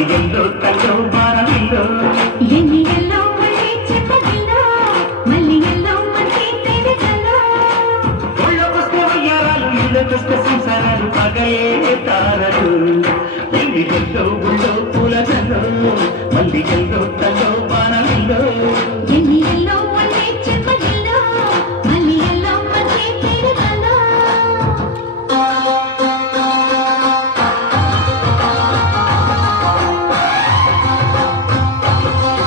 మల్లిగల్లో కల్లో బాణమిల్లో ఎన్నియల్లో మళ్ళీ చెప్పగిల్లో మల్లిగల్లో మంచి తేనెగల్లో ఒళ్ళకొస్తే వయ్యారాలు ఇళ్ళకొస్తే సంసారాలు పగలే తారలు ఎన్నిగల్లో